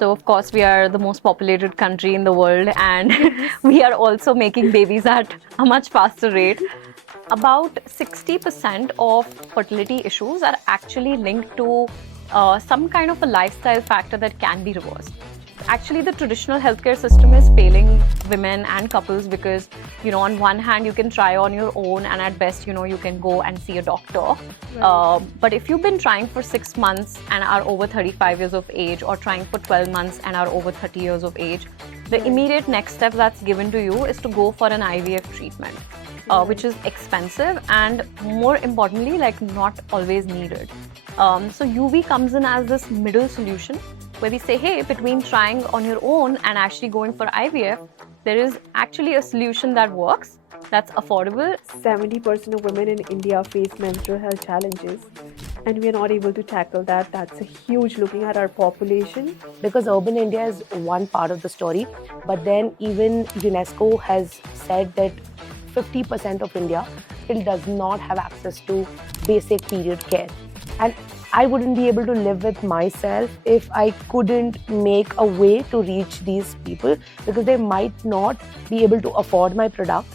So, of course, we are the most populated country in the world, and we are also making babies at a much faster rate. About 60% of fertility issues are actually linked to some kind of a lifestyle factor that can be reversed. Actually, the traditional healthcare system is failing women and couples because, on one hand, you can try on your own, and at best, you can go and see a doctor. Right. But if you've been trying for 6 months and are over 35 years of age, or trying for 12 months and are over 30 years of age, the Right. immediate next step that's given to you is to go for an IVF treatment, which is expensive and, more importantly, like not always needed. So UV comes in as this middle solution where we say, hey, between trying on your own and actually going for IVF, there is actually a solution that works, that's affordable. 70% of women in India face menstrual health challenges, and we are not able to tackle that. That's a huge looking at our population. Because urban India is one part of the story, but then even UNESCO has said that 50% of India still does not have access to basic period care. And I wouldn't be able to live with myself if I couldn't make a way to reach these people, because they might not be able to afford my product,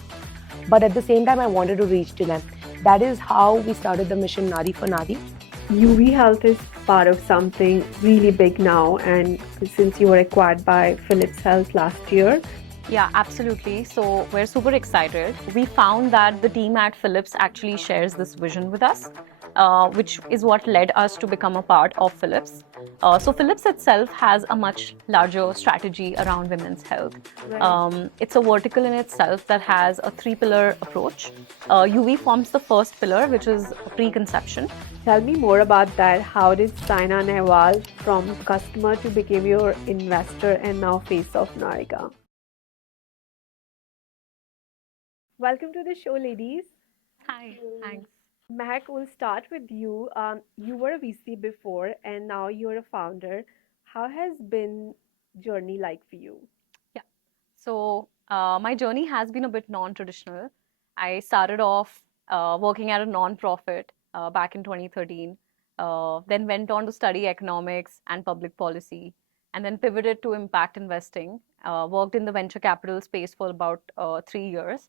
but at the same time I wanted to reach to them. That is how we started the mission Nari for Nari. Uvi Health is part of something really big now, and since you were acquired by Philips Health last year. Yeah, absolutely. So we're super excited. We found that the team at Philips actually shares this vision with us, which is what led us to become a part of Philips. So Philips itself has a much larger strategy around women's health. Right. It's a vertical in itself that has a 3-pillar approach. UV forms the first pillar, which is preconception. Tell me more about that. How did Saina Nehwal, from customer to become your investor and now face of Naarica? Welcome to the show, ladies. Hi, thanks. Mehak, we'll start with you. You were a VC before, and now you're a founder. How has been journey like for you? Yeah. So my journey has been a bit non-traditional. I started off working at a non-profit back in 2013, then went on to study economics and public policy, and then pivoted to impact investing. Worked in the venture capital space for about 3 years.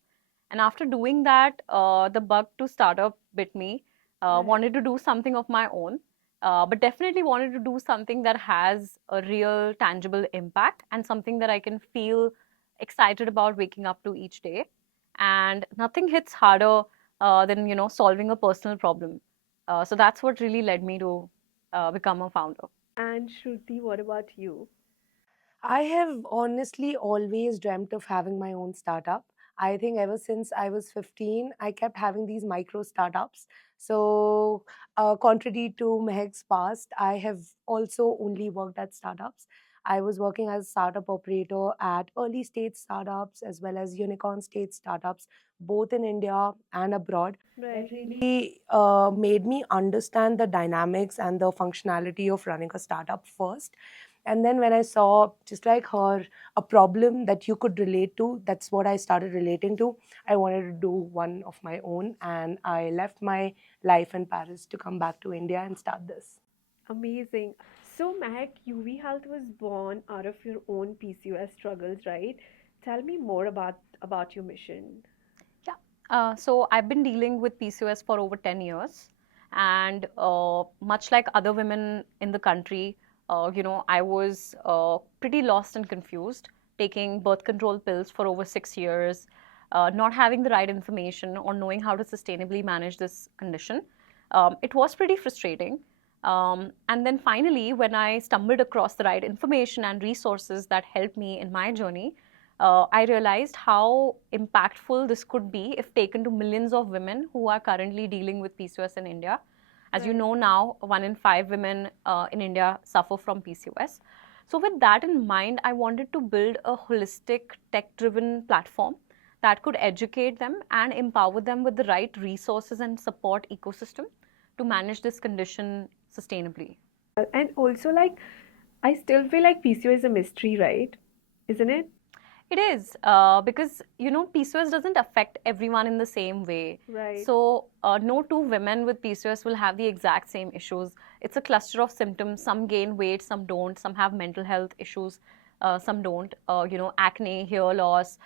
And after doing that, the bug to startup bit me. Wanted to do something of my own, but definitely wanted to do something that has a real tangible impact and something that I can feel excited about waking up to each day. And nothing hits harder than solving a personal problem. So that's what really led me to become a founder. And Shruti, what about you? I have honestly always dreamt of having my own startup. I think ever since I was 15, I kept having these micro startups. So, contrary to Mehak's past, I have also only worked at startups. I was working as a startup operator at early stage startups as well as unicorn stage startups, both in India and abroad. Right. Really made me understand the dynamics and the functionality of running a startup first. And then when I saw, just like her, a problem that you could relate to, that's what I started relating to. I wanted to do one of my own, and I left my life in Paris to come back to India and start this. Amazing. So, Mehak, UV Health was born out of your own PCOS struggles, right? Tell me more about your mission. Yeah. So I've been dealing with PCOS for over 10 years. And much like other women in the country, I was pretty lost and confused, taking birth control pills for over 6 years, not having the right information or knowing how to sustainably manage this condition. It was pretty frustrating. And then finally, when I stumbled across the right information and resources that helped me in my journey, I realized how impactful this could be if taken to millions of women who are currently dealing with PCOS in India. As you Right. know now, 1 in 5 women in India suffer from PCOS. So with that in mind, I wanted to build a holistic, tech-driven platform that could educate them and empower them with the right resources and support ecosystem to manage this condition sustainably. And also, like, I still feel like PCO is a mystery, right? Isn't it? It is because PCOS doesn't affect everyone in the same way. Right. So no two women with PCOS will have the exact same issues. It's a cluster of symptoms. Some gain weight, some don't. Some have mental health issues, some don't. Acne, hair loss,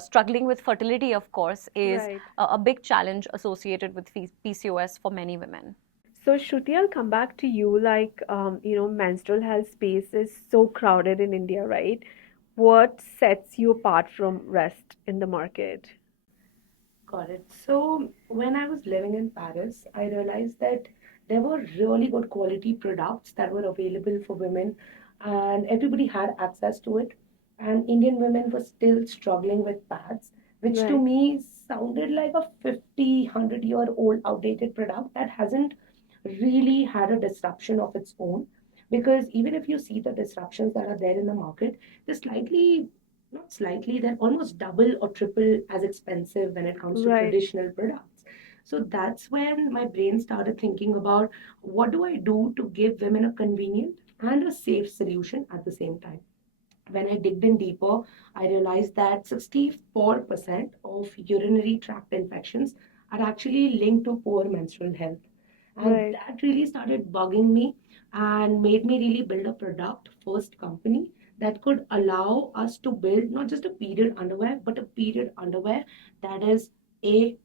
struggling with fertility, of course, is Right. a big challenge associated with PCOS for many women. So, Shruti, I'll come back to you. Like, menstrual health space is so crowded in India, right? What sets you apart from rest in the market? Got it. So when I was living in Paris, I realized that there were really good quality products that were available for women, and everybody had access to it. And Indian women were still struggling with pads, which to Right. me sounded like a 50, 100-year old outdated product that hasn't really had a disruption of its own. Because even if you see the disruptions that are there in the market, they're slightly not slightly, they're almost double or triple as expensive when it comes to Right. traditional products. So that's when my brain started thinking about what do I do to give women a convenient and a safe solution at the same time. When I digged in deeper, I realized that 64% of urinary tract infections are actually linked to poor menstrual health. And Right. that really started bugging me and made me really build a product first company that could allow us to build not just a period underwear, but a period underwear that is A,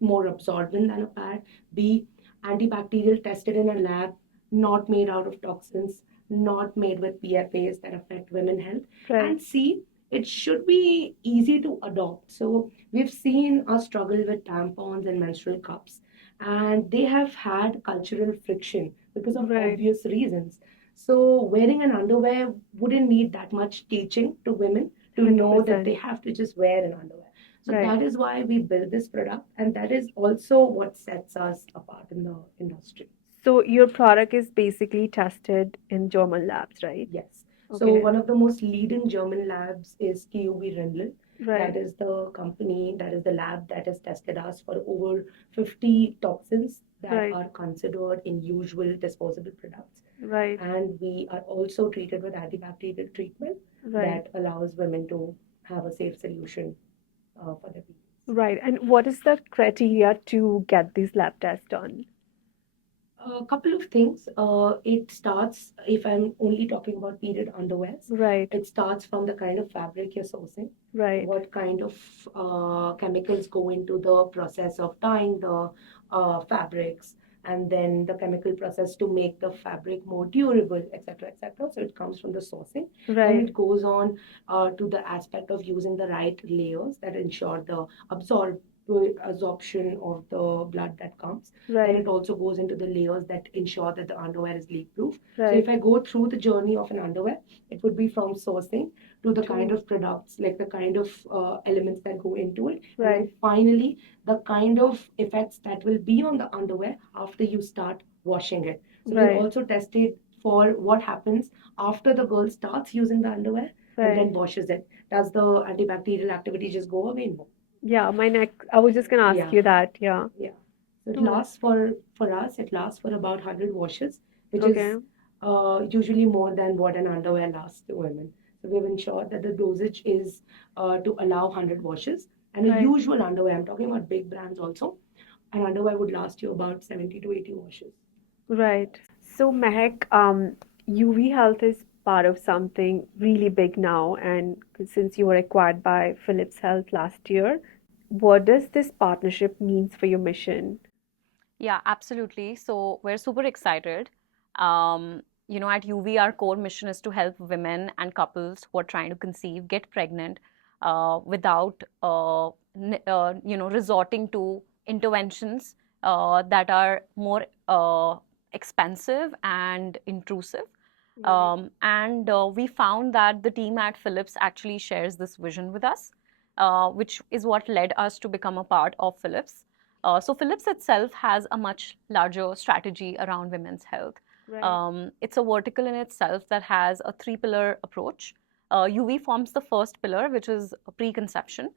more absorbent than a pad, B, antibacterial tested in a lab, not made out of toxins, not made with PFAs that affect women health, Right. and C, it should be easy to adopt. So we've seen a struggle with tampons and menstrual cups, and they have had cultural friction because of Right. obvious reasons. So wearing an underwear wouldn't need that much teaching to women to know that they 100%. have to just wear an underwear. So Right. that is why we built this product, and that is also what sets us apart in the industry. So, your product is basically tested in German labs, right? Yes. So Okay. one of the most leading German labs is Uvi Health. Right. That is the company, that is the lab that has tested us for over 50 toxins that Right. are considered in usual disposable products. Right. And we are also treated with antibacterial treatment Right. that allows women to have a safe solution for their periods. Right. And what is the criteria to get these lab tests done? A couple of things. It starts, if I'm only talking about period underwears, Right. it starts from the kind of fabric you're sourcing, Right. what kind of chemicals go into the process of dyeing the fabrics, and then the chemical process to make the fabric more durable, etc., etc. So it comes from the sourcing. Then Right. it goes on to the aspect of using the right layers that ensure the absorption of the blood that comes. Then Right. it also goes into the layers that ensure that the underwear is leak proof. So if Right. I go through the journey of an underwear, it would be from sourcing to the kind To of products, like the kind of elements that go into it, and then right. finally the kind of effects that will be on the underwear after you start washing it. So we Right. also tested for what happens after the girl starts using the underwear and Right. then washes it. Does the antibacterial activity just go away? No. Yeah, my next, I was just gonna ask Yeah. you that. Yeah. Yeah. So it No. lasts for us. It lasts for about 100 washes, which Okay. is usually more than what an underwear lasts to women. So we've ensured that the dosage is to allow 100 washes. And a Right. usual underwear, I'm talking about big brands also, an underwear would last you about 70 to 80 washes. Right. So, Mehak, UV Health is part of something really big now, and since you were acquired by Philips Health last year, what does this partnership means for your mission? Yeah, absolutely. So we're super excited. At UV, our core mission is to help women and couples who are trying to conceive get pregnant without, resorting to interventions that are more expensive and intrusive. Right. And we found that the team at Philips actually shares this vision with us, which is what led us to become a part of Philips. So Philips itself has a much larger strategy around women's health. Right. It's a vertical in itself that has a three-pillar approach. UV forms the first pillar, which is preconception,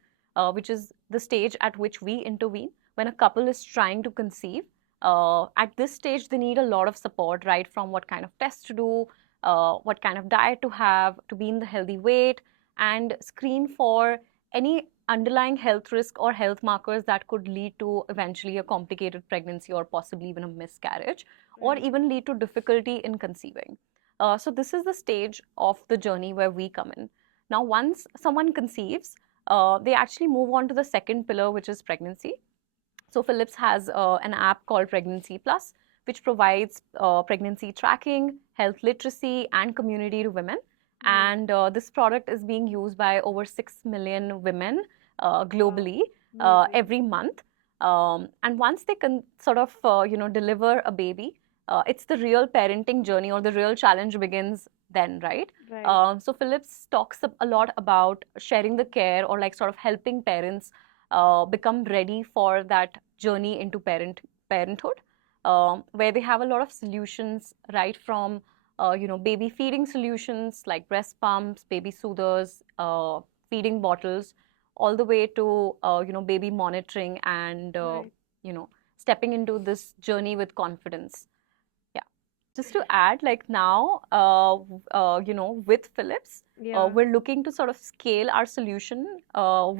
which is the stage at which we intervene when a couple is trying to conceive. At this stage, they need a lot of support, right? From what kind of tests to do, what kind of diet to have, to be in the healthy weight, and screen for any underlying health risk or health markers that could lead to eventually a complicated pregnancy or possibly even a miscarriage, or Right. even lead to difficulty in conceiving. So this is the stage of the journey where we come in. Now, once someone conceives, they actually move on to the second pillar, which is pregnancy. So Philips has an app called Pregnancy Plus, which provides pregnancy tracking, health literacy, and community to women. Right. And this product is being used by over 6 million women Wow. globally Amazing. every month. And once they can sort of, deliver a baby, it's the real parenting journey, or the real challenge begins then, right? Right. So Philips talks a lot about sharing the care, or like sort of helping parents become ready for that journey into parenthood, where they have a lot of solutions, right from baby feeding solutions like breast pumps, baby soothers, feeding bottles, all the way to baby monitoring and Right. stepping into this journey with confidence. Yeah. Just to add, like now, with Philips, Yeah. we're looking to sort of scale our solution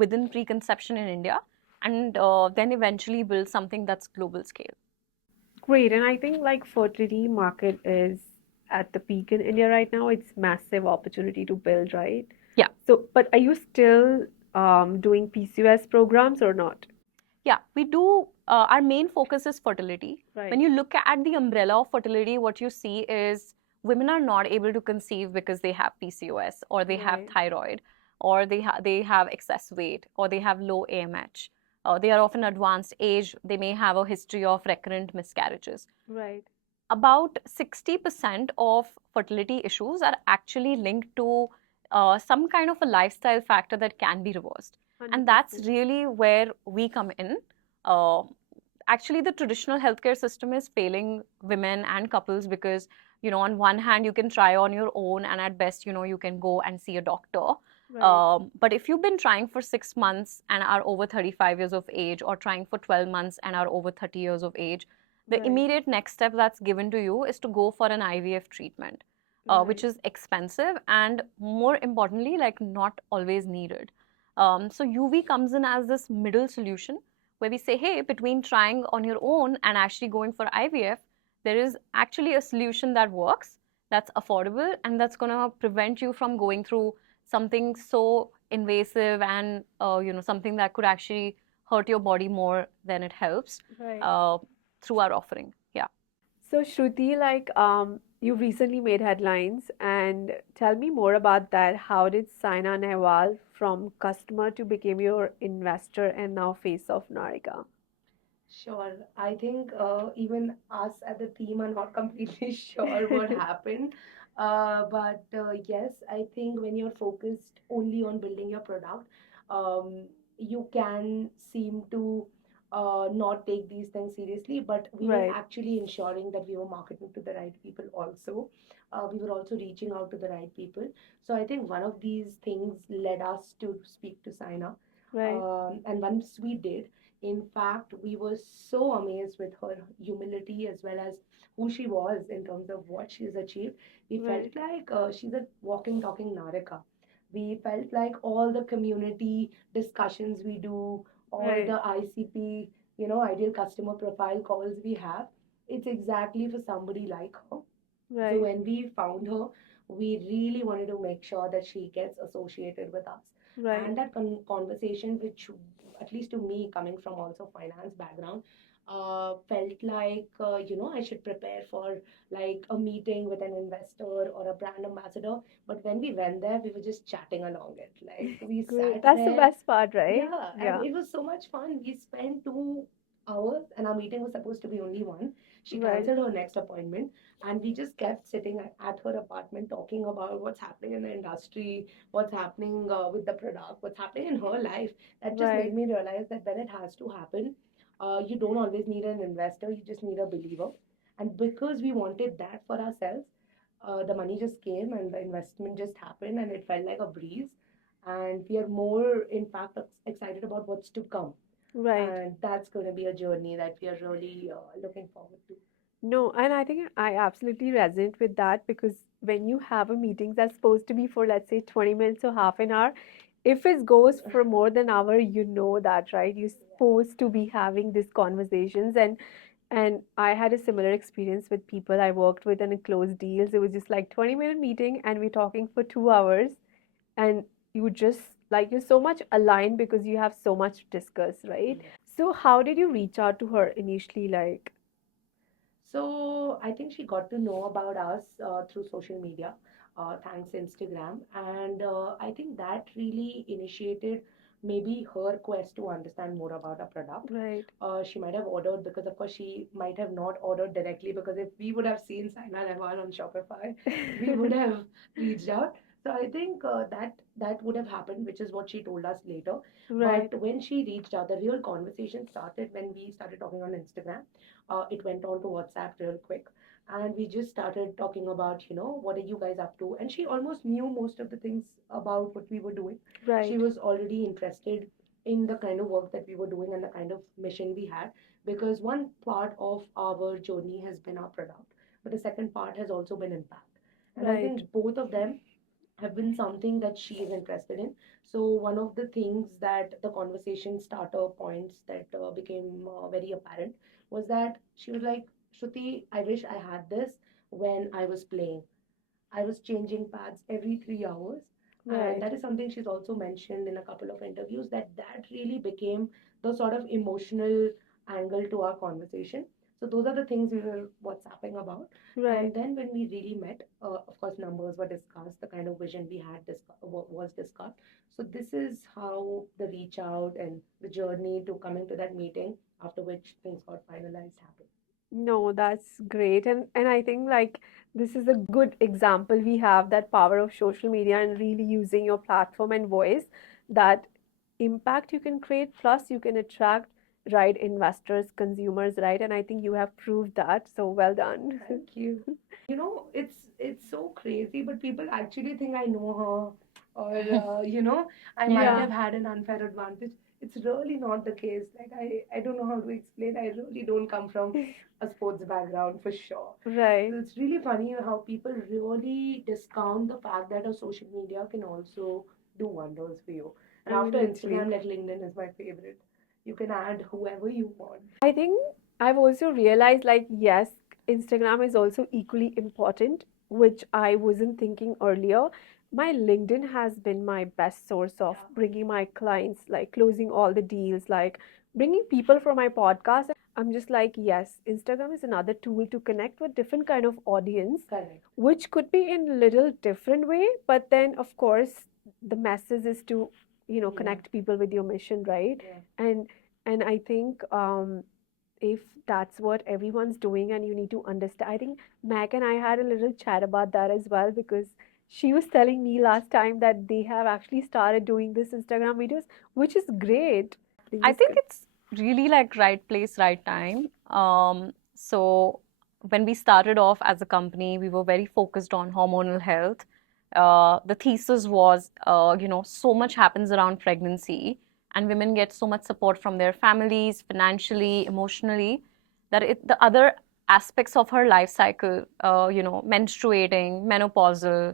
within preconception in India, and then eventually build something that's global scale. Great. And I think like fertility market is at the peak in India right now. It's massive opportunity to build, right? Yeah. So, but are you still doing PCOS programs or not? Yeah, we do. Our main focus is fertility. When Right. you look at the umbrella of fertility, what you see is women are not able to conceive because they have PCOS, or they have Right. thyroid, or they have excess weight, or they have low AMH. They are often advanced age. They may have a history of recurrent miscarriages. Right. About 60% of fertility issues are actually linked to some kind of a lifestyle factor that can be reversed. And that's 100%. really where we come in. Uh, Actually, the traditional healthcare system is failing women and couples because, on one hand, you can try on your own, and at best, you can go and see a doctor. Right. But if you've been trying for 6 months and are over 35 years of age, or trying for 12 months and are over 30 years of age, the Right. immediate next step that's given to you is to go for an IVF treatment, which Right. is expensive and, more importantly, like not always needed. So UV comes in as this middle solution where we say, hey, between trying on your own and actually going for IVF, there is actually a solution that works, that's affordable, and that's going to prevent you from going through something so invasive and something that could actually hurt your body more than it helps, Right. uh, through our offering. Yeah. So Shruti, like you recently made headlines, and tell me more about that. How did Saina Nehwal from customer to become your investor and now face of Naarica? Sure. I think even us at the team are not completely sure what happened. But yes, I think when you're focused only on building your product, you can seem to not take these things seriously. But we were Right. actually ensuring that we were marketing to the right people also. We were also reaching out to the right people. So I think one of these things led us to speak to Saina. Right. And once we did, in fact, we were so amazed with her humility as well as who she was in terms of what she's achieved. We Right. felt like she's a walking, talking Naarica. We felt like all the community discussions we do, all Right. the ICP, ideal customer profile calls we have, it's exactly for somebody like her. So Right. when we found her, we really wanted to make sure that she gets associated with us. Right. And that conversation, which at least to me, coming from also finance background, felt like I should prepare for like a meeting with an investor or a brand ambassador. But when we went there, we were just chatting along it. Like we Great. sat That's the there, best part, right? yeah, and Yeah. it was so much fun. We spent 2 hours, and our meeting was supposed to be only one. She Right. cancelled her next appointment, and we just kept sitting at her apartment talking about what's happening in the industry, what's happening with the product, what's happening in her life. That just Right. made me realize that when it has to happen, you don't always need an investor, you just need a believer. And because we wanted that for ourselves, the money just came and the investment just happened, and it felt like a breeze. And we are more, in fact, excited about what's to come. Right. And that's going to be a journey that we are really looking forward to. No, and I think I absolutely resonate with that because when you have a meeting that's supposed to be for, let's say, 20 minutes or half an hour, if it goes for more than an hour, you know that, right? You're supposed to be having these conversations. And I had a similar experience with people I worked with and closed deals. It was just like 20-minute meeting and we're talking for 2 hours, and you just like you're so much aligned because you have so much to discuss, right? So how did you reach out to her initially? Like, So I think she got to know about us through social media, thanks Instagram, and I think that really initiated maybe her quest to understand more about our product. right, She might have ordered because, of course, she might have not ordered directly because if we would have seen Saina Nehwal on Shopify, we would have reached out. So I think that would have happened, which is what she told us later. right, But when she reached out, the real conversation started when we started talking on Instagram. It went on to WhatsApp real quick. And we just started talking about, what are you guys up to? And she almost knew most of the things about what we were doing. She right, was already interested in the kind of work that we were doing and the kind of mission we had. Because one part of our journey has been our product, but the second part has also been impact. And I right, think both of them have been something that she is interested in. So one of the things that the conversation starter points that became very apparent was that she was like, Shruti, I wish I had this when I was playing. I was changing pads every 3 hours. And right. that is something she's also mentioned in a couple of interviews that really became the sort of emotional angle to our conversation. So those are the things we were WhatsApping about. And Right. then when we really met, of course, numbers were discussed, the kind of vision we had was discussed. So this is how the reach out and the journey to coming to that meeting, after which things got finalized, happened. No, that's great. And I think like this is a good example we have that power of social media and really using your platform and voice, that impact you can create, plus you can attract right investors, consumers, right? And I think you have proved that. So well done. Thank you. It's so crazy, but people actually think I know her, or I might Yeah, have had an unfair advantage. It's really not the case. Like I don't know how to explain. I really don't come from a sports background for sure. right. So it's really funny how people really discount the fact that a social media can also do wonders for you. And I mean, after literally. Instagram, like LinkedIn is my favorite. You can add whoever you want. I think I've also realized like, yes, Instagram is also equally important, which I wasn't thinking earlier. My LinkedIn has been my best source of Yeah. bringing my clients, like closing all the deals, like bringing people for my podcast. I'm just like, yes, Instagram is another tool to connect with different kind of audience, Correct. which could be in little different way, but then of course the message is to, Yeah. connect people with your mission, right? Yeah. And I think if that's what everyone's doing and you need to understand. I think Mac and I had a little chat about that as well, because she was telling me last time that they have actually started doing this Instagram videos, which is great. They I just think it's really like right place, right time. So when we started off as a company, we were very focused on hormonal health. The thesis was, so much happens around pregnancy, and women get so much support from their families, financially, emotionally, that the other aspects of her life cycle, menstruating, menopausal,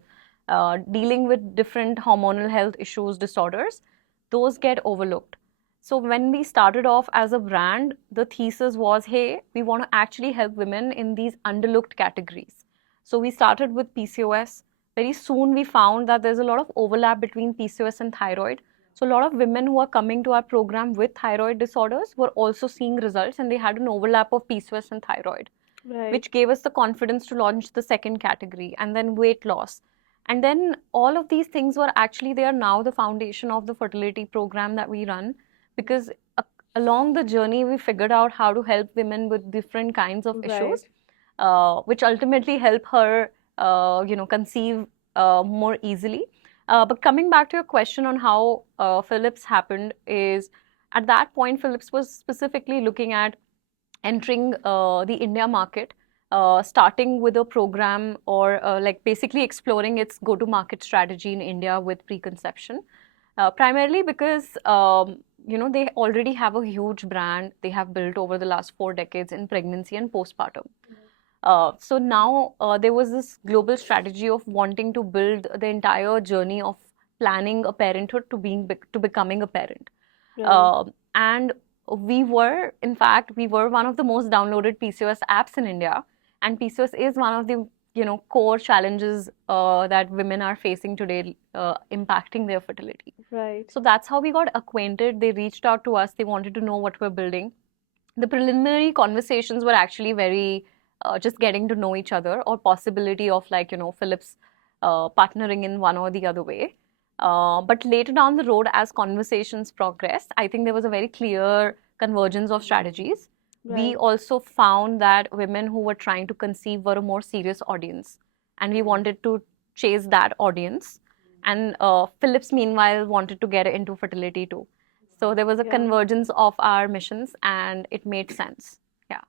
dealing with different hormonal health issues, disorders, those get overlooked. So when we started off as a brand, the thesis was, hey, we want to actually help women in these underlooked categories. So we started with PCOS. Very soon we found that there's a lot of overlap between PCOS and thyroid. So a lot of women who are coming to our program with thyroid disorders were also seeing results, and they had an overlap of PCOS and thyroid, right, which gave us the confidence to launch the second category, and then weight loss. And then all of these things were actually, they are now the foundation of the fertility program that we run, because along the journey we figured out how to help women with different kinds of right. issues, which ultimately help her conceive more easily. But coming back to your question on how Philips happened, is at that point Philips was specifically looking at entering the India market, starting with a program, or like basically exploring its go-to-market strategy in India with preconception, primarily because they already have a huge brand they have built over the last 4 decades in pregnancy and postpartum. So now there was this global strategy of wanting to build the entire journey of planning a parenthood to becoming a parent. Right. And in fact, we were one of the most downloaded PCOS apps in India. And PCOS is one of the core challenges that women are facing today, impacting their fertility. Right. So that's how we got acquainted. They reached out to us. They wanted to know what we're building. The preliminary conversations were actually very just getting to know each other, or possibility of Philips partnering in one or the other way. But later down the road, as conversations progressed, I think there was a very clear convergence of strategies. We Right. also found that women who were trying to conceive were a more serious audience, and we wanted to chase that audience. And Philips, meanwhile, wanted to get into fertility too. So there was a Yeah. convergence of our missions, and it made sense. Yeah.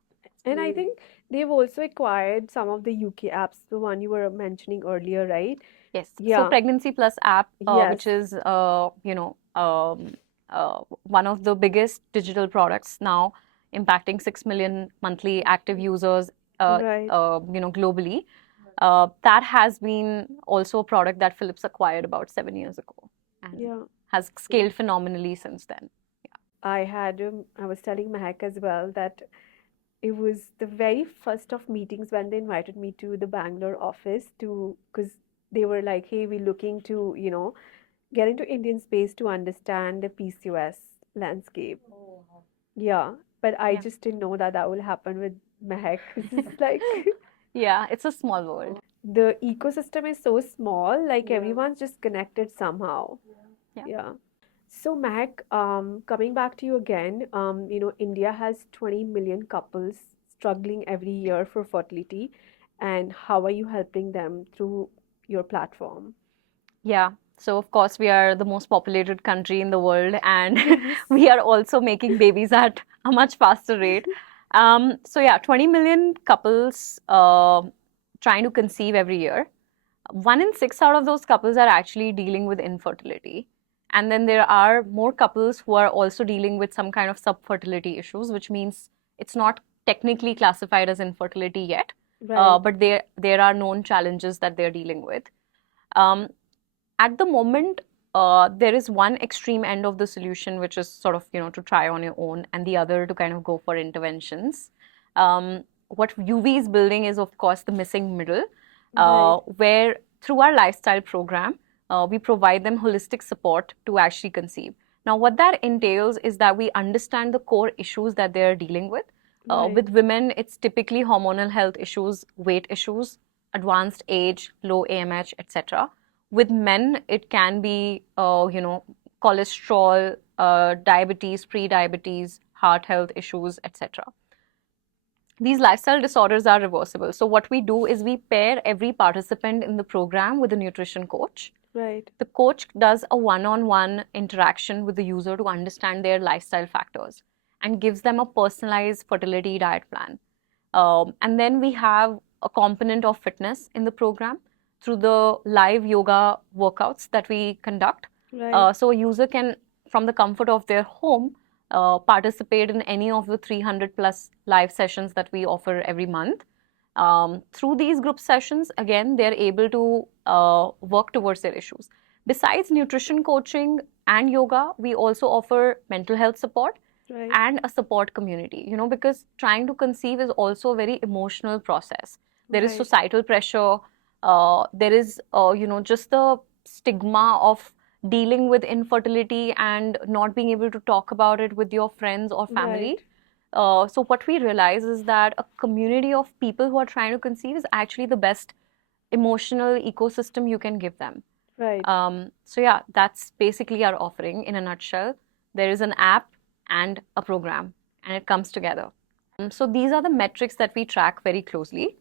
And I think they've also acquired some of the UK apps, the one you were mentioning earlier, right? Yes. So Yeah. Pregnancy Plus app, Yes. which is one of the biggest digital products now, impacting 6 million monthly active users, Right. globally. That has been also a product that Philips acquired about 7 years ago, and Yeah. has scaled phenomenally since then. I was telling Mehak as well that it was the very first of meetings when they invited me to the Bangalore office because they were like, hey, we're looking to, get into Indian space to understand the PCOS landscape. Yeah, but I Yeah. just didn't know that that will happen with Mehak. It's like Yeah, it's a small world. the ecosystem is so small, like Yeah. everyone's just connected somehow. Yeah. Yeah. So, Mehak, coming back to you again, India has 20 million couples struggling every year for fertility, and how are you helping them through your platform? Yeah. So of course we are the most populated country in the world, and Yes. we are also making babies at a much faster rate. So yeah, 20 million couples trying to conceive every year. 1 in 6 out of those couples are actually dealing with infertility. And then there are more couples who are also dealing with some kind of subfertility issues, which means it's not technically classified as infertility yet, Right. but there are known challenges that they're dealing with. Um, at the moment, there is one extreme end of the solution, which is sort of, to try on your own, and the other to kind of go for interventions. What UV is building is, of course, the missing middle, Right. where through our lifestyle program, we provide them holistic support to actually conceive. Now, what that entails is that we understand the core issues that they're dealing with. Right. With women, it's typically hormonal health issues, weight issues, advanced age, low AMH, etc. With men, it can be, cholesterol, diabetes, pre-diabetes, heart health issues, etc. These lifestyle disorders are reversible. So what we do is we pair every participant in the program with a nutrition coach. Right. The coach does a one-on-one interaction with the user to understand their lifestyle factors and gives them a personalized fertility diet plan. And then we have a component of fitness in the program through the live yoga workouts that we conduct. Right. So a user can, from the comfort of their home, participate in any of the 300 plus live sessions that we offer every month. Through these group sessions, again, they're able to work towards their issues. Besides nutrition coaching and yoga, we also offer mental health support Right. and a support community, because trying to conceive is also a very emotional process. There is Right. societal pressure, there is, just the stigma of dealing with infertility and not being able to talk about it with your friends or family. Right. So what we realize is that a community of people who are trying to conceive is actually the best emotional ecosystem you can give them. Right. So yeah, that's basically our offering in a nutshell. There is an app and a program, and it comes together. So these are the metrics that we track very closely.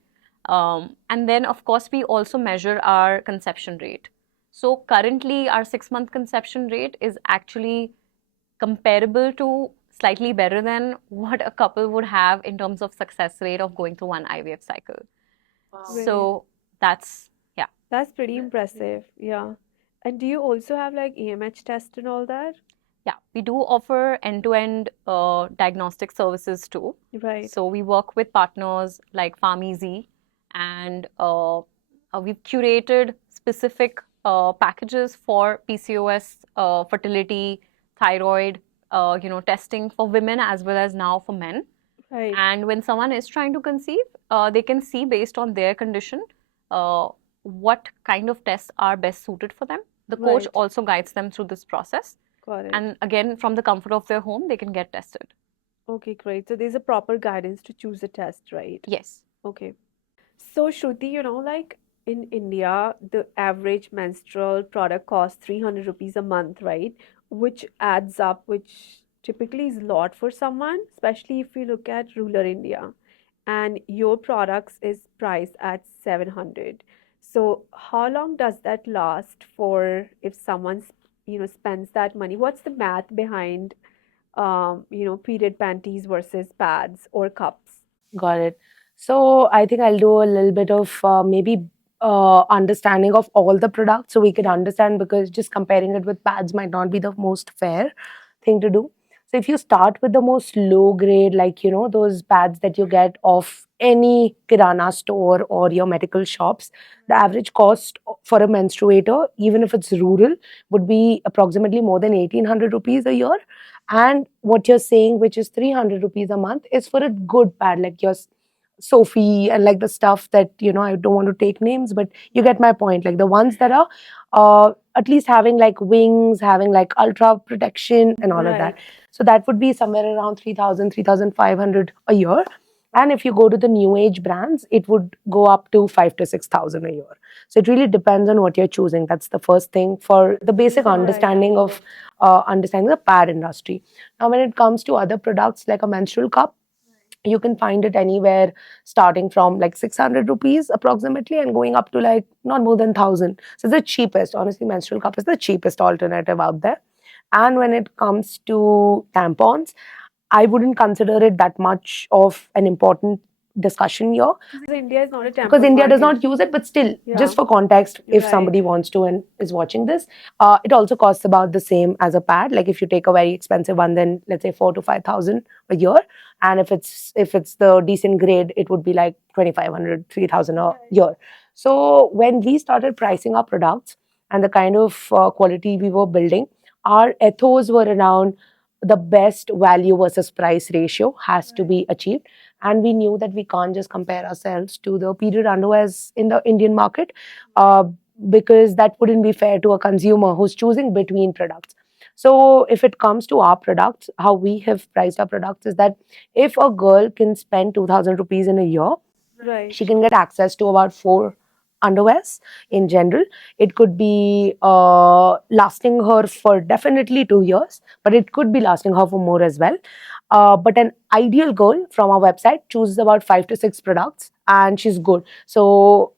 And then, of course, we also measure our conception rate. So currently, our 6 month conception rate is actually comparable to, slightly better than what a couple would have in terms of success rate of going through one IVF cycle. Right. So that's, yeah. That's pretty impressive. Yeah. And do you also have like AMH test and all that? Yeah, we do offer end-to-end diagnostic services too. Right. So we work with partners like PharmEasy, and we've curated specific packages for PCOS, fertility, thyroid, testing for women as well as now for men. Right. And when someone is trying to conceive, they can see based on their condition uh, what kind of tests are best suited for them. The coach Right. also guides them through this process. Got it. And again, from the comfort of their home, they can get tested. Okay, great. So there's a proper guidance to choose a test, right? Yes. Okay. So Shruti, like in India, the average menstrual product costs 300 rupees a month, right? Which adds up, which typically is a lot for someone, especially if you look at rural India. And your products is priced at 700. So how long does that last for if someone, spends that money? What's the math behind, period panties versus pads or cups? Got it. So I think I'll do a little bit of maybe understanding of all the products so we can Yeah. understand, because just comparing it with pads might not be the most fair thing to do. So if you start with the most low grade, like those pads that you get off any kirana store or your medical shops, the average cost for a menstruator, even if it's rural, would be approximately more than 1800 rupees a year. And what you're saying, which is 300 rupees a month, is for a good pad like your Sophie and like the stuff that, I don't want to take names, but you get my point. Like the ones that are at least having like wings, having like ultra protection and all of that. Right. So that would be somewhere around 3,000, 3,500 a year. And if you go to the new age brands, it would go up to 5 to 6,000 a year. So it really depends on what you're choosing. That's the first thing for the basic Right. understanding of understanding the pad industry. Now, when it comes to other products like a menstrual cup, you can find it anywhere starting from like 600 rupees approximately and going up to like not more than 1,000. So it's the cheapest. Honestly, menstrual cup is the cheapest alternative out there. And when it comes to tampons, I wouldn't consider it that much of an important discussion here, Because India is not a because tampon India does market. not use it. But still, Yeah. just for context, if Right. somebody wants to and is watching this, it also costs about the same as a pad. Like if you take a very expensive one, then let's say 4 to 5,000 a year, and if it's the decent grade, it would be like 2,500, 3,000 a year. So when we started pricing our products and the kind of quality we were building, our ethos were around the best value versus price ratio has to be achieved. And we knew that we can't just compare ourselves to the period underwears in the Indian market, uh, because that wouldn't be fair to a consumer who's choosing between products. So if it comes to our products, how we have priced our products is that if a girl can spend 2,000 rupees in a year, Right. she can get access to about 4 underwears in general. It could be lasting her for definitely 2 years, but it could be lasting her for more as well. But an ideal girl from our website chooses about 5 to 6 products and she's good. So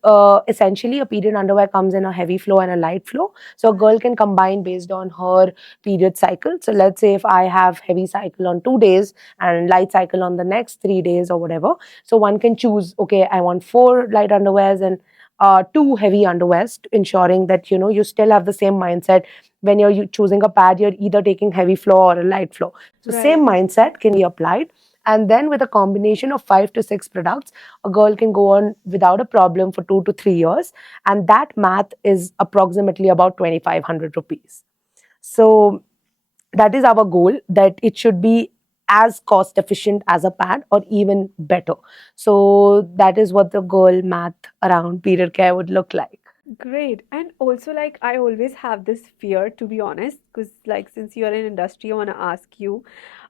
essentially, a period underwear comes in a heavy flow and a light flow. So a girl can combine based on her period cycle. So let's say if I have heavy cycle on 2 days and light cycle on the next 3 days or whatever. So one can choose, okay, I want 4 light underwears and 2 heavy underwears, ensuring that you still have the same mindset. When you're choosing a pad, you're either taking heavy flow or a light flow. So same Right. mindset can be applied. And then with a combination of 5 to 6 products, a girl can go on without a problem for 2 to 3 years. And that math is approximately about 2,500 rupees. So that is our goal, that it should be as cost efficient as a pad or even better. So that is what the girl math around period care would look like. Great. And also, like, I always have this fear, to be honest, because, like, since you're in industry, I want to ask you,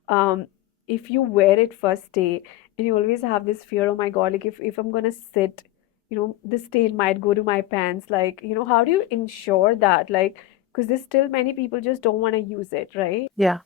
um, if you wear it first day and you always have this fear, oh my God, like, if I'm gonna sit, the stain might go to my pants. Like, how do you ensure that? Like, because there's still many people just don't want to use it, right? Yeah.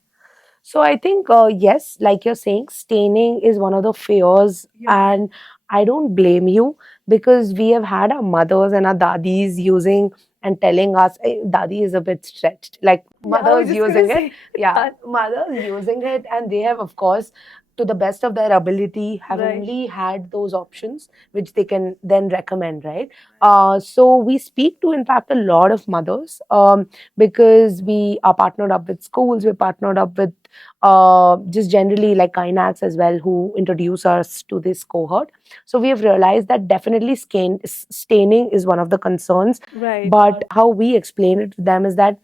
So I think, yes, like you're saying, staining is one of the fears, Yeah. and I don't blame you, because we have had our mothers and our dadis using and telling us, dadi is a bit stretched. Like Yeah, I was mothers just gonna using it, say yeah, that. mothers using it, and they have, of course, to the best of their ability, have Right. only had those options which they can then recommend, right? So we speak to, in fact, a lot of mothers, because we are partnered up with schools, we're partnered up with just generally like Kinax as well, who introduce us to this cohort. So we have realized that definitely staining is one of the concerns, Right. but how we explain it to them is that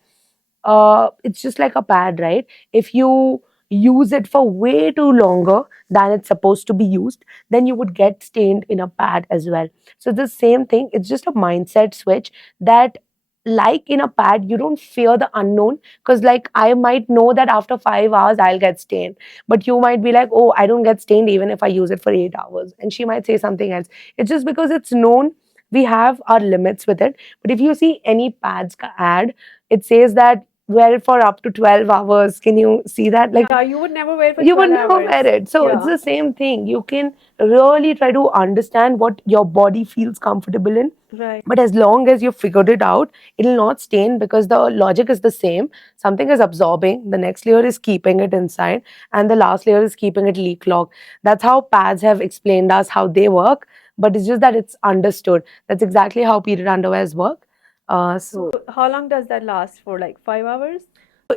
it's just like a pad, right? If you use it for way too longer than it's supposed to be used, then you would get stained in a pad as well. So the same thing, it's just a mindset switch that, like in a pad, you don't fear the unknown, because like I might know that after 5 hours I'll get stained, but you might be like, oh, I don't get stained even if I use it for 8 hours, and she might say something else. It's just because it's known. We have our limits with it. But if you see any pads ad, it says that, well, for up to 12 hours. Can you see that? Like, Yeah, you would never wear it for you would 12 never hours. wear it. So it's Yeah. the same thing. You can really try to understand what your body feels comfortable in. Right. But as long as you figured it out, it'll not stain, because the logic is the same. Something is absorbing, the next layer is keeping it inside, and the last layer is keeping it leak locked. That's how pads have explained us how they work, but it's just that it's understood. That's exactly how period underwears work. So So how long does that last for? Like 5 hours?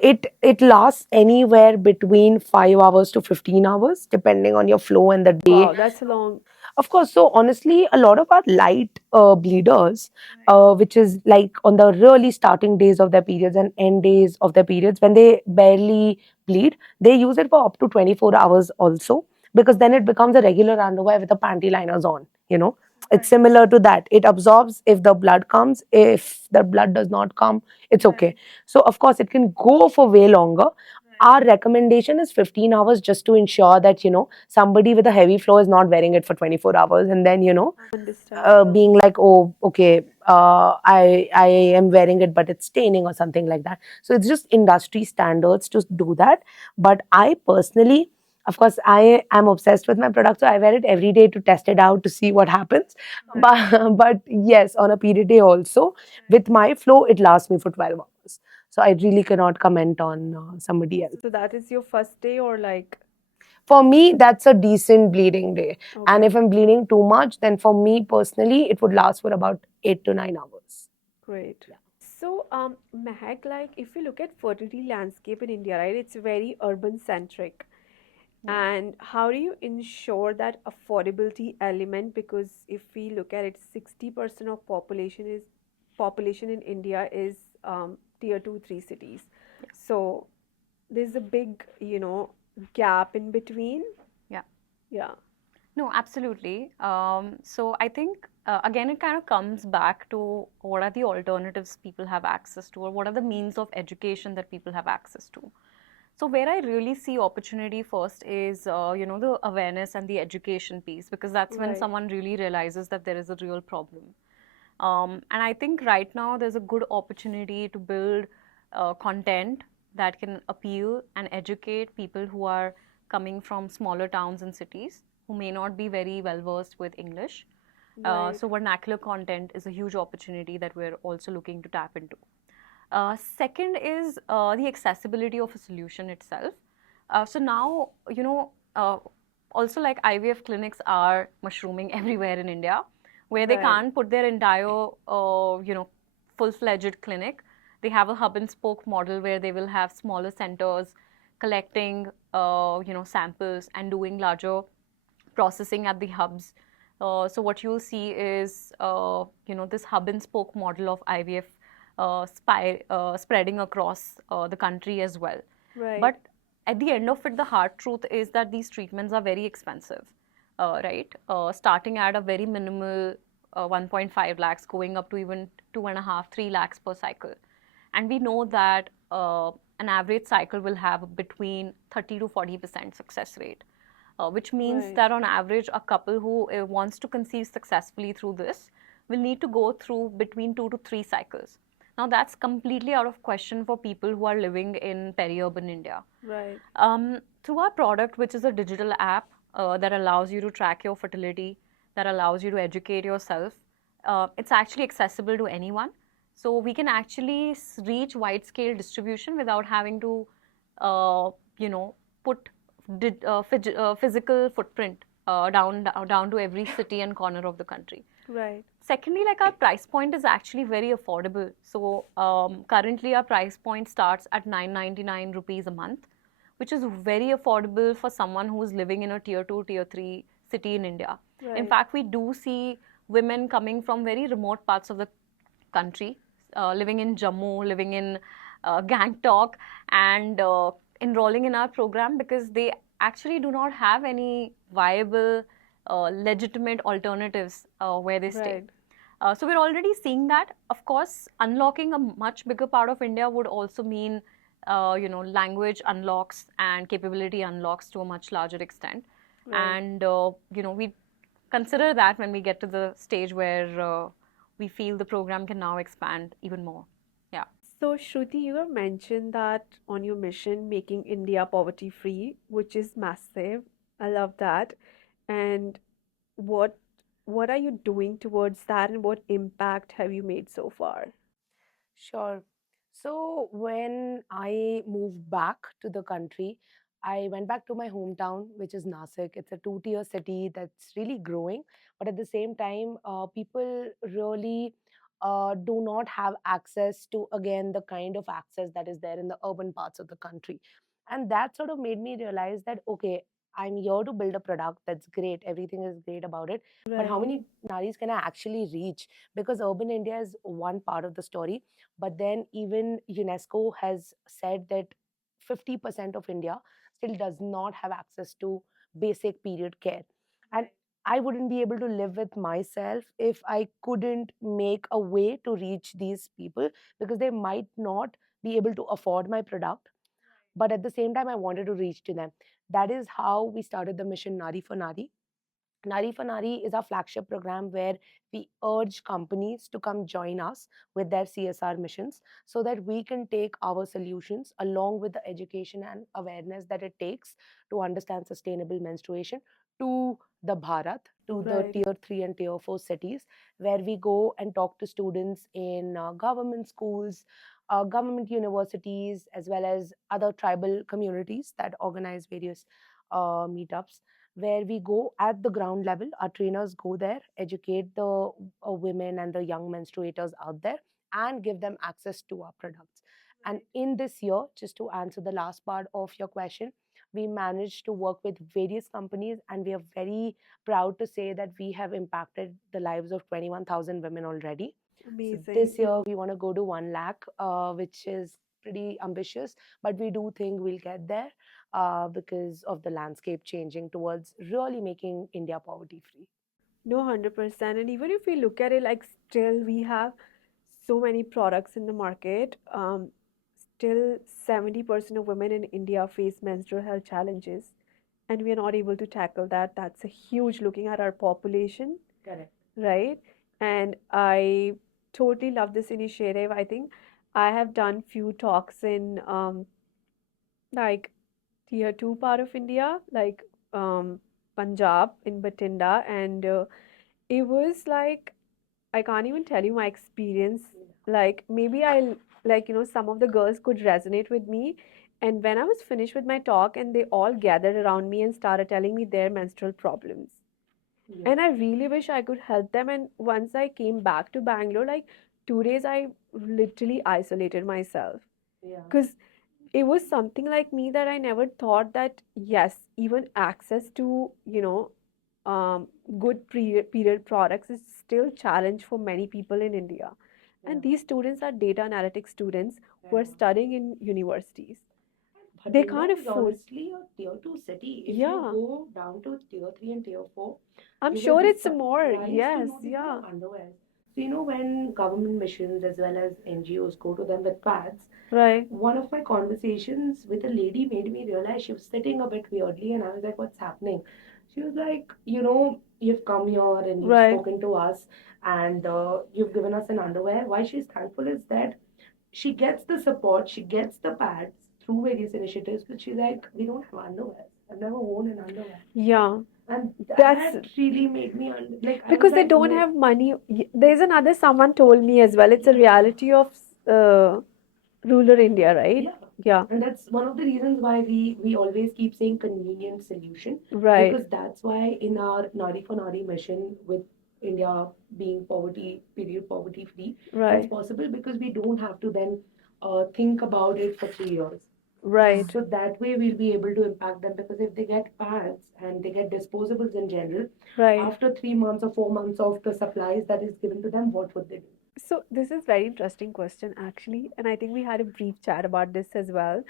it lasts anywhere between 5 hours to 15 hours, depending on your flow and the day. Wow, that's a long. Of course. So honestly, a lot of our light bleeders, which is like on the really starting days of their periods and end days of their periods, when they barely bleed, they use it for up to 24 hours also, because then it becomes a regular underwear with the panty liners on, you know. It's similar to that. It absorbs if the blood comes. If the blood does not come, it's okay. So of course it can go for way longer. Our recommendation is 15 hours, just to ensure that, somebody with a heavy flow is not wearing it for 24 hours, and then, Understand. being like, oh, okay, I am wearing it, but it's staining or something like that. So it's just industry standards to do that. But I personally, of course, I am obsessed with my product, so I wear it every day to test it out to see what happens. But yes, on a period day also, with my flow, it lasts me for 12 hours. So I really cannot comment on somebody else. So that is your first day or like, For me, that's a decent bleeding day. And okay, if I'm bleeding too much, then for me personally, it would last for about 8 to 9 hours. great. So, Mehak, like if you look at fertility landscape in India, right, it's very urban centric. And how do you ensure that affordability element? Because if we look at it, 60% of population in India is tier 2, 3 cities. So there's a big, gap in between. Yeah. Yeah. No, absolutely. So I think, again, it kind of comes back to what are the alternatives people have access to, or what are the means of education that people have access to. So where I really see opportunity first is, the awareness and the education piece, because that's when Right. someone really realizes that there is a real problem. And I think right now there's a good opportunity to build content that can appeal and educate people who are coming from smaller towns and cities who may not be very well versed with English. Right. So vernacular content is a huge opportunity that we're also looking to tap into. Second is the accessibility of a solution itself. So now, also like IVF clinics are mushrooming everywhere in India, where they Right. can't put their entire, full-fledged clinic. They have a hub and spoke model where they will have smaller centers collecting, samples and doing larger processing at the hubs. So what you'll see is, this hub and spoke model of IVF spreading across the country as well. Right. But at the end of it, the hard truth is that these treatments are very expensive, right? Starting at a very minimal 1.5 lakhs, going up to even 2.5, 3 lakhs per cycle. And we know that an average cycle will have between 30 to 40% success rate, which means Right. that on average, a couple who wants to conceive successfully through this will need to go through between 2 to 3 cycles. Now, that's completely out of question for people who are living in peri-urban India. Right. Through our product, which is a digital app that allows you to track your fertility, that allows you to educate yourself, it's actually accessible to anyone. So we can actually reach wide-scale distribution without having to, put physical footprint down to every city and corner of the country. Right. Secondly, like our price point is actually very affordable. So currently our price point starts at 999 rupees a month, which is very affordable for someone who's living in a tier 2, tier 3 city in India. In Right. fact, we do see women coming from very remote parts of the country, living in Jammu, living in Gangtok, and enrolling in our program because they actually do not have any viable, legitimate alternatives where they stay. Right. So we're already seeing that. Of course, unlocking a much bigger part of India would also mean, language unlocks and capability unlocks to a much larger extent. Right. And we consider that when we get to the stage where we feel the program can now expand even more. Yeah. So, Shruti, you have mentioned that on your mission, making India poverty free, which is massive. I love that. And what what are you doing towards that, and what impact have you made so far? Sure. So when I moved back to the country, I went back to my hometown, which is Nasik. It's a two-tier city that's really growing, but at the same time, people really do not have access to, again, the kind of access that is there in the urban parts of the country. And that sort of made me realize that, okay, I'm here to build a product that's great. Everything is great about it. But how Right. many naris can I actually reach? Because urban India is one part of the story, but then even UNESCO has said that 50% of India still does not have access to basic period care. And I wouldn't be able to live with myself if I couldn't make a way to reach these people, because they might not be able to afford my product. But at the same time, I wanted to reach to them. That is how we started the mission Nari for Nari. Nari for Nari is our flagship program where we urge companies to come join us with their CSR missions so that we can take our solutions along with the education and awareness that it takes to understand sustainable menstruation to the Bharat, to the Right. tier 3 and tier 4 cities, where we go and talk to students in government schools, government universities, as well as other tribal communities that organize various meetups, where we go at the ground level. Our trainers go there, educate the women and the young menstruators out there, and give them access to our products. And in this year, just to answer the last part of your question, we managed to work with various companies, and we are very proud to say that we have impacted the lives of 21,000 women already. So this Amazing. year we want to go to 1 lakh, which is pretty ambitious, but we do think we'll get there because of the landscape changing towards really making India poverty free. No, 100%. And even if we look at it, like still we have so many products in the market. Still 70% of women in India face menstrual health challenges, and we are not able to tackle that. That's a huge looking at our population, Correct. right? And I totally love this initiative. I think I have done few talks in like tier 2 part of India, like Punjab in Batinda, and it was like I can't even tell you my experience. Like maybe I'll like some of the girls could resonate with me. And when I was finished with my talk, and they all gathered around me and started telling me their menstrual problems. And I really wish I could help them. And once I came back to Bangalore, like 2 days, I literally isolated myself. Yeah. Because it was something like me that I never thought that, yes, even access to, um, good period products is still challenge for many people in India. And these students are data analytics students who are studying in universities. They can't Bhatinda is afford. honestly a tier 2 city. If you Yeah, go down to tier 3 and tier 4, I'm you will sure be it's more. surprised to Yes, know they don't yeah, have underwear. So, when government missions as well as NGOs go to them with pads, right, one of my conversations with a lady made me realize she was sitting a bit weirdly, and I was like, what's happening? She was like, you've come here and you've right. spoken to us, and you've given us an underwear. Why she's thankful is that she gets the support, she gets the pads through various initiatives, but she's like, we don't have underwear. I've never worn an underwear. Yeah, And that's that really made me like, I was because they like, don't no. have money. There's another someone told me as well. It's a reality of rural India, right? Yeah. Yeah. And that's one of the reasons why we always keep saying convenient solution, Right. because that's why in our Nari for Nari mission, with India being poverty free, that's Right. possible because we don't have to then think about it for 3 years. Right. So that way we'll be able to impact them, because if they get pads and they get disposables in general, Right. after 3 months or 4 months of the supplies that is given to them, what would they do? So this is very interesting question actually, and I think we had a brief chat about this as well.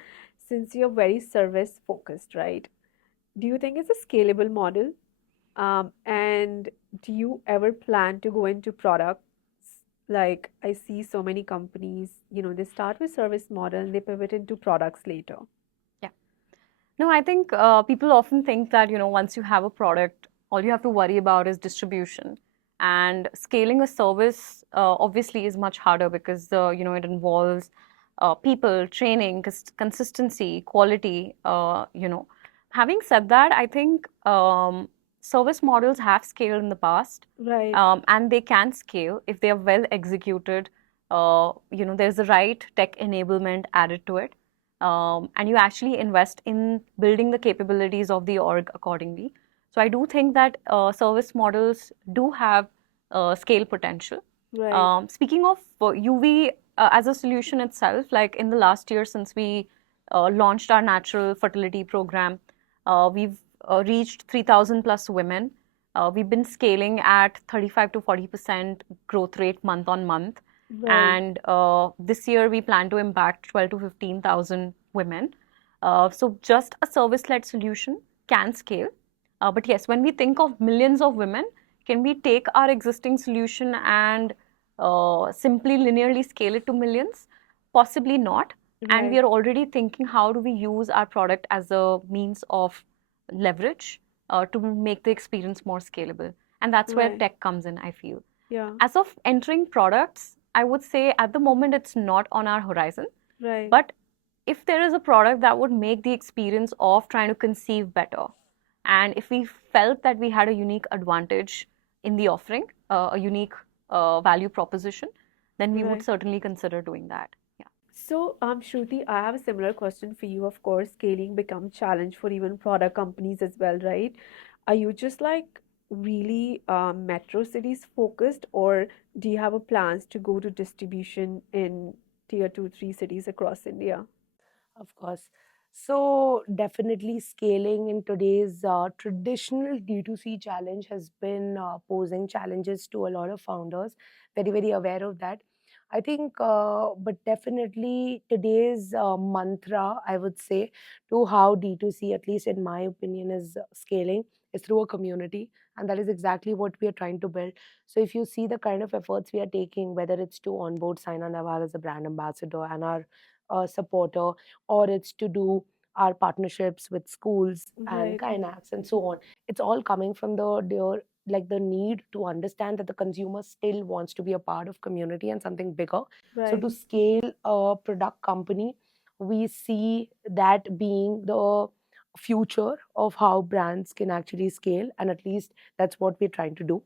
Since you're very service focused, right? Do you think it's a scalable model? And do you ever plan to go into products? Like I see so many companies, they start with service model and they pivot into products later. Yeah. No, I think people often think that, once you have a product, all you have to worry about is distribution. And scaling a service obviously is much harder because it involves people, training, consistency, quality. Having said that, I think service models have scaled in the past, Right. and they can scale if they are well executed. There's the right tech enablement added to it, and you actually invest in building the capabilities of the org accordingly. So I do think that service models do have scale potential. Right. Speaking of UV as a solution itself, like in the last year since we launched our natural fertility program, we've reached 3,000 plus women. We've been scaling at 35 to 40% growth rate month on month. Right. And this year we plan to impact 12 to 15,000 women. So just a service-led solution can scale. But yes, when we think of millions of women, can we take our existing solution and simply linearly scale it to millions? Possibly not. And we Right. are already thinking, how do we use our product as a means of leverage to make the experience more scalable? And that's where Right. tech comes in, I feel. Yeah. As of entering products, I would say at the moment it's not on our horizon. Right. But if there is a product that would make the experience of trying to conceive better, and if we felt that we had a unique advantage in the offering, a unique value proposition, then we would Right. certainly consider doing that. Yeah. So, Shruti, I have a similar question for you. Of course, scaling becomes challenge for even product companies as well, right? Are you just like really metro cities focused, or do you have a plans to go to distribution in tier two, three cities across India? Of course. So, definitely scaling in today's traditional D2C challenge has been posing challenges to a lot of founders. Very, very aware of that. I think, but definitely today's mantra, I would say, to how D2C, at least in my opinion, is scaling is through a community. And that is exactly what we are trying to build. So, if you see the kind of efforts we are taking, whether it's to onboard Saina Nehwal as a brand ambassador and our supporter, or it's to do our partnerships with schools and Right. Kynax and so on. It's all coming from the need to understand that the consumer still wants to be a part of community and something bigger. So Right. to scale a product company, we see that being the future of how brands can actually scale, and at least that's what we're trying to do.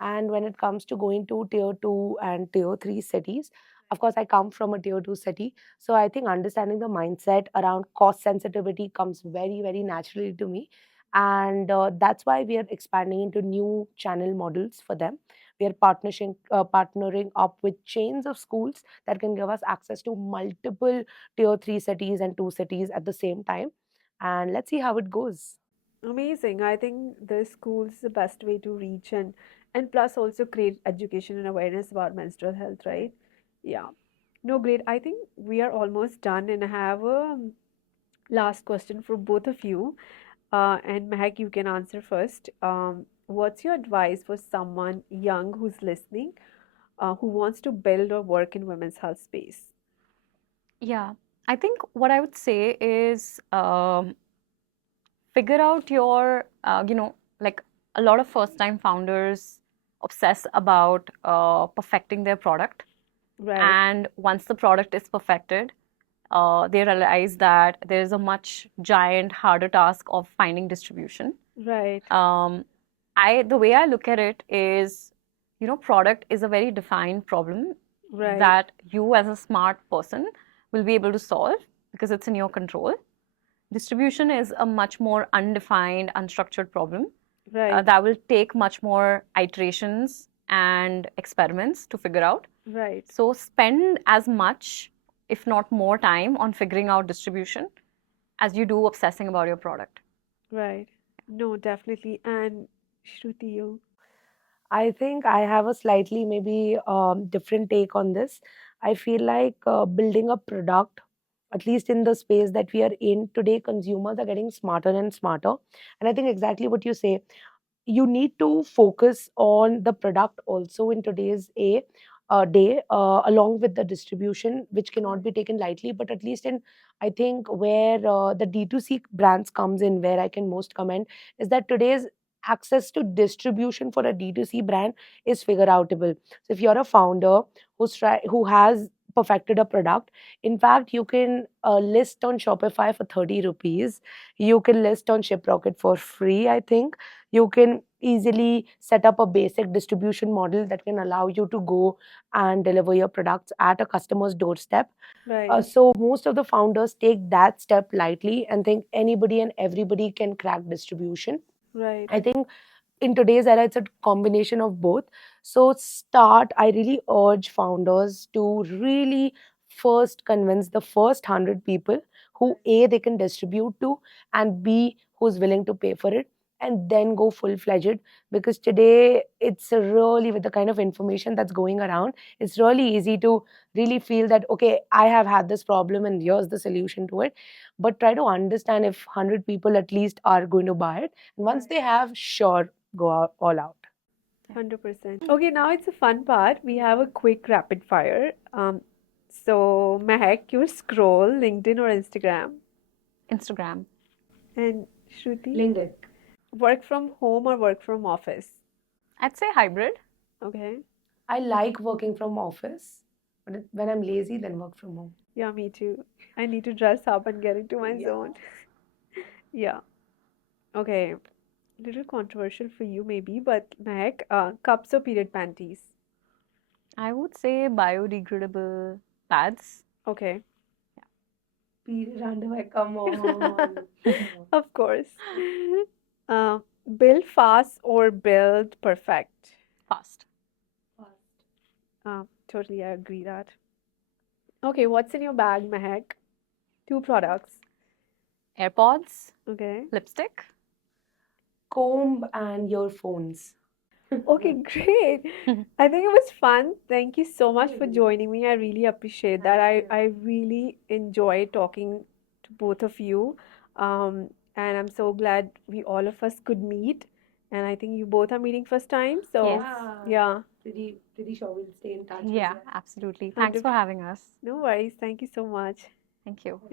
And when it comes to going to tier 2 and tier 3 cities, of course, I come from a tier 2 city. So I think understanding the mindset around cost sensitivity comes very, very naturally to me. And that's why we are expanding into new channel models for them. We are partnering up with chains of schools that can give us access to multiple tier 3 cities and 2 cities at the same time. And let's see how it goes. Amazing. I think the school is the best way to reach and plus also create education and awareness about menstrual health, right? Yeah. No, great. I think we are almost done, and I have a last question for both of you. And Mehak, you can answer first. What's your advice for someone young who's listening, who wants to build or work in women's health space? Yeah. I think what I would say is figure out your, like a lot of first time founders obsess about perfecting their product. Right. And once the product is perfected, they realize that there is a much giant, harder task of finding distribution. Right. The way I look at it is, product is a very defined problem Right. that you as a smart person will be able to solve. because it's in your control. Distribution is a much more undefined, unstructured problem Right. that will take much more iterations and experiments to figure out. Right. So spend as much, if not more time on figuring out distribution as you do obsessing about your product. Right. No, definitely. And Shruti, you. I think I have a slightly maybe different take on this. I feel like building a product, at least in the space that we are in today, consumers are getting smarter and smarter. And I think exactly what you say, you need to focus on the product also in today's day, along with the distribution, which cannot be taken lightly. But at least in, I think where the D2C brands comes in, where I can most comment is that today's access to distribution for a D2C brand is figure outable. So if you're a founder who has perfected a product, in fact you can list on Shopify for 30 rupees, you can list on Shiprocket for free, I think. You can easily set up a basic distribution model that can allow you to go and deliver your products at a customer's doorstep. Right. So most of the founders take that step lightly and think anybody and everybody can crack distribution. Right. I think in today's era, it's a combination of both. So I really urge founders to really first convince the first 100 people who A, they can distribute to, and B, who's willing to pay for it, and then go full-fledged. Because today, it's really, with the kind of information that's going around, it's really easy to really feel that, okay, I have had this problem and here's the solution to it. But try to understand if 100 people at least are going to buy it. And once they have, sure, go out all out. 100%. Okay, now it's a fun part. We have a quick rapid fire. So Mehak, you scroll LinkedIn or Instagram? Instagram. And Shruti, LinkedIn. work from home or work from office? I'd say hybrid. Okay. I like working from office, but when I'm lazy, then work from home. Yeah, me too. I need to dress up and get into my Yeah. zone. Yeah. Okay. Little controversial for you maybe, but Mehak, cups or period panties? I would say biodegradable pads. Okay. Period underwear, come on. Of course. Uh, build fast or build perfect? Fast. Totally, I agree that. Okay, what's in your bag, Mehak? Two products. AirPods, Okay. lipstick. Comb and earphones. Okay, great. I think it was fun. Thank you so much for joining me. I really appreciate that. I really enjoy talking to both of you. And I'm so glad we all of us could meet. And I think you both are meeting first time. So, Yes. yeah, Pretty sure we'll stay in touch. Yeah, absolutely. Thanks for 100%. having us. No worries. Thank you so much. Thank you. Thank